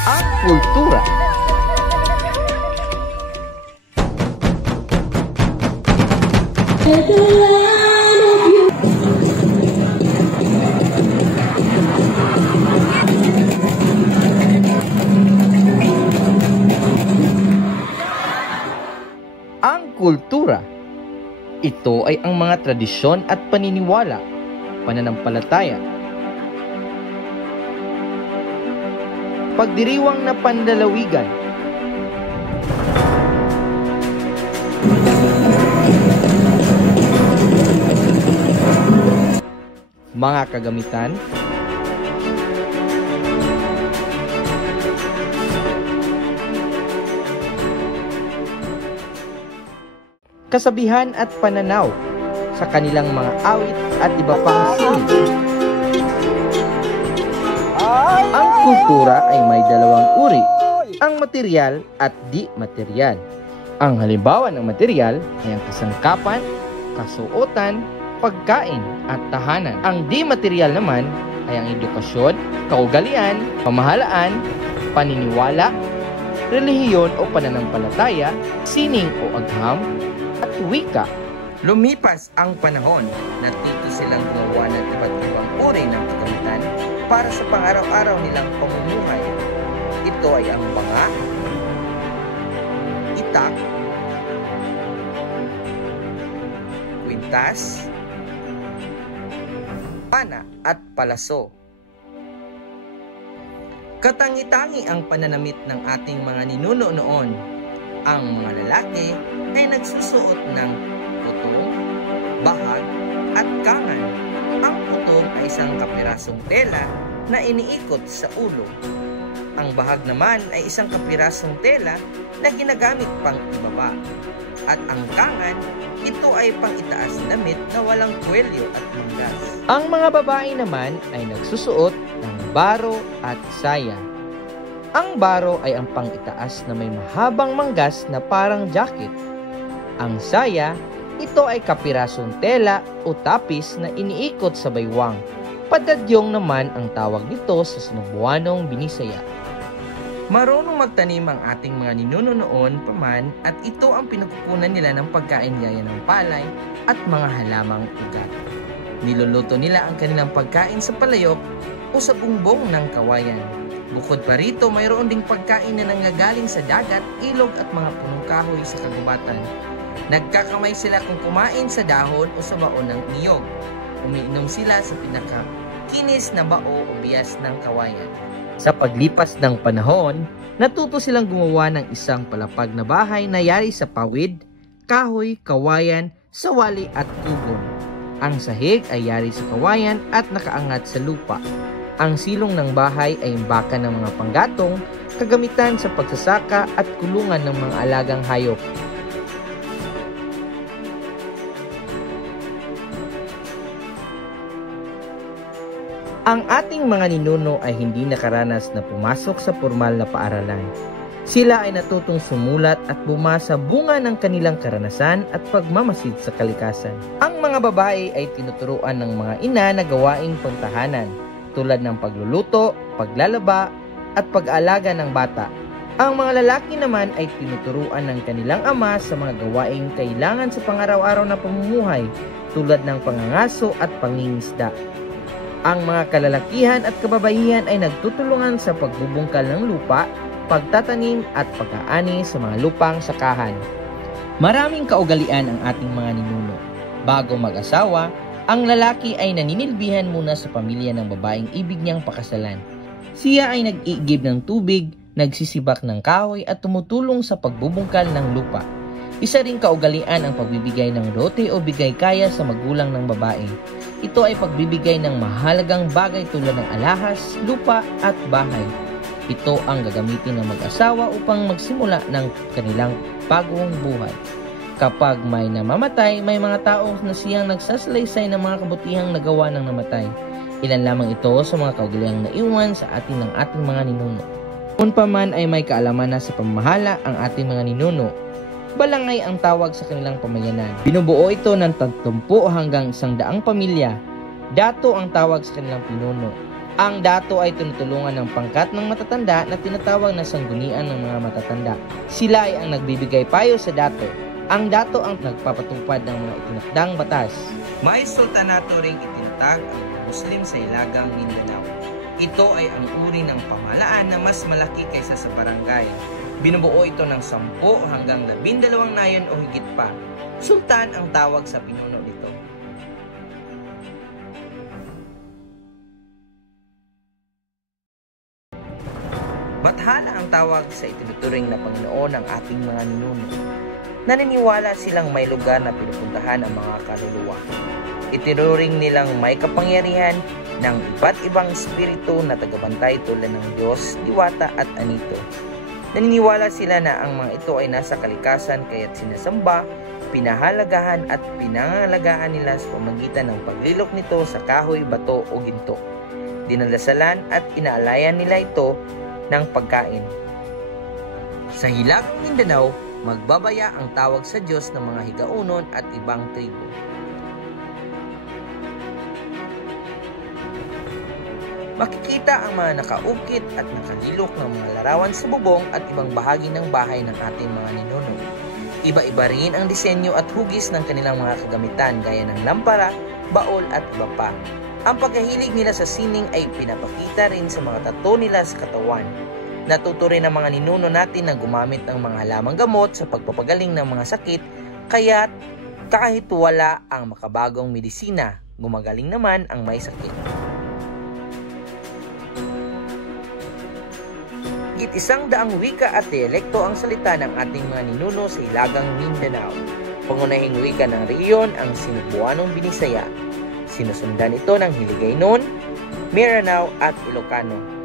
Ang kultura. Ang kultura. Ito ay ang mga tradisyon at paniniwala, pananampalataya, pagdiriwang na pandalawigan, mga kagamitan, kasabihan at pananaw sa kanilang mga awit at iba pang sining. Ang kultura ay may dalawang uri, ang material at di material. Ang halimbawa ng material ay ang kasangkapan, kasuotan, pagkain at tahanan. Ang di material naman ay ang edukasyon, kaugalian, pamahalaan, paniniwala, relihiyon o pananampalataya, sining o agham, at wika. Lumipas ang panahon, natuto silang gumawa ng iba't ibang uri ng kagamitan para sa pang-araw-araw nilang pamumuhay. Ito ay ang banga, itak, kwintas, pana at palaso. Katangi-tangi ang pananamit ng ating mga ninuno noon. Ang mga lalaki ay nagsusuot ng putong, bahag at kangan. Ang putong ay isang kapirasong tela na iniikot sa ulo. Ang bahag naman ay isang kapirasong tela na ginagamit pang ibaba. At ang kangan, ito ay pang itaas na damit na walang kwelyo at manggas. Ang mga babae naman ay nagsusuot ng baro at saya. Ang baro ay ang pang-itaas na may mahabang manggas na parang jacket. Ang saya, ito ay kapirasong tela o tapis na iniikot sa baywang. Padadyong naman ang tawag nito sa Cebuanong Binisaya. Marunong magtanim ang ating mga ninuno noon paman at ito ang pinagkukunan nila ng pagkain gaya ng palay at mga halamang ugat. Niluluto nila ang kanilang pagkain sa palayok o sa bungbong ng kawayan. Bukod pa rito, mayroon ding pagkain na nanggagaling sa dagat, ilog at mga punong kahoy sa kagubatan. Nagkakamay sila kung kumain sa dahon o sa baon ng niyog. Umiinom sila sa pinakakinis na bao o bias ng kawayan. Sa paglipas ng panahon, natuto silang gumawa ng isang palapag na bahay na yari sa pawid, kahoy, kawayan, sawali at kugon. Ang sahig ay yari sa kawayan at nakaangat sa lupa. Ang silong ng bahay ay imbakan ng mga panggatong, kagamitan sa pagsasaka at kulungan ng mga alagang hayop. Ang ating mga ninuno ay hindi nakaranas na pumasok sa formal na paaralan. Sila ay natutong sumulat at bumasa bunga ng kanilang karanasan at pagmamasid sa kalikasan. Ang mga babae ay tinuturuan ng mga ina na gawaing pangtahanan, tulad ng pagluluto, paglalaba, at pag-aalaga ng bata. Ang mga lalaki naman ay tinuturuan ng kanilang ama sa mga gawaing kailangan sa pang-araw-araw na pamumuhay, tulad ng pangangaso at pangingisda. Ang mga kalalakihan at kababaihan ay nagtutulungan sa pagbubungkal ng lupa, pagtatanim at pag-aani sa mga lupang sakahan. Maraming kaugalian ang ating mga ninuno. Bago mag-asawa, ang lalaki ay naninilbihan muna sa pamilya ng babaeng ibig niyang pakasalan. Siya ay nag-iigib ng tubig, nagsisibak ng kahoy at tumutulong sa pagbubungkal ng lupa. Isa ring kaugalian ang pagbibigay ng dote o bigay kaya sa magulang ng babae. Ito ay pagbibigay ng mahalagang bagay tulad ng alahas, lupa at bahay. Ito ang gagamitin ng mag-asawa upang magsimula ng kanilang bagong buhay. Kapag may namamatay, may mga tao na siyang nagsasalaysay ng mga kabutihang nagawa ng namatay. Ilan lamang ito sa mga kaugaliang naiwan sa atin ng ating mga ninuno. Kung pa man ay may kaalaman na sa pamamahala ang ating mga ninuno, balangay ang tawag sa kanilang pamayanan. Binubuo ito ng 30 hanggang 100 pamilya. Dato ang tawag sa kanilang pinuno. Ang dato ay tinutulungan ng pangkat ng matatanda na tinatawag na sanggunian ng mga matatanda. Sila ay ang nagbibigay payo sa dato. Ang dato ang nagpapatupad ng mga itinakdang batas. May sultanato ring itinatag ang Muslim sa Hilagang Mindanao. Ito ay ang uri ng pamahalaan na mas malaki kaysa sa barangay. Binubuo ito ng 10 hanggang 12 nayon o higit pa. Sultan ang tawag sa pinuno nito. Bathala ang tawag sa itinuturing na Panginoon ng ating mga ninuno. Naniniwala silang may lugar na pinupuntahan ang mga kaluluwa. Itinuring nilang may kapangyarihan ng iba't ibang espiritu na tagabantay tulad ng Diyos, Diwata at Anito. Naniniwala sila na ang mga ito ay nasa kalikasan kaya't sinasamba, pinahalagahan at pinangangalagaan nila sa pamamagitan ng paglilok nito sa kahoy, bato o ginto. Dinadasalan at inaalayan nila ito ng pagkain. Sa Hilagang Mindanao, magbabaya ang tawag sa Diyos ng mga Higaunon at ibang tribo. Makikita ang mga nakaukit at nakalilok ng mga larawan sa bubong at ibang bahagi ng bahay ng ating mga ninuno. Iba-iba rin ang disenyo at hugis ng kanilang mga kagamitan gaya ng lampara, baol at iba pa. Ang pagkahilig nila sa sining ay pinapakita rin sa mga tattoo nila sa katawan. Natuto rin ang mga ninuno natin na gumamit ng mga halamang gamot sa pagpapagaling ng mga sakit, kaya't kahit wala ang makabagong medisina, gumagaling naman ang may sakit. Higit 100 wika at dialekto ang salita ng ating mga ninuno sa Hilagang Mindanao. Pangunahing wika ng rehiyon ang Cebuanong Binisaya. Sinusundan ito ng Hiligaynon, Maranao at Ilocano.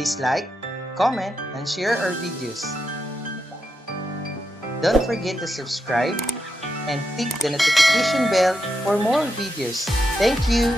Please like, comment, and share our videos. Don't forget to subscribe and click the notification bell for more videos. Thank you!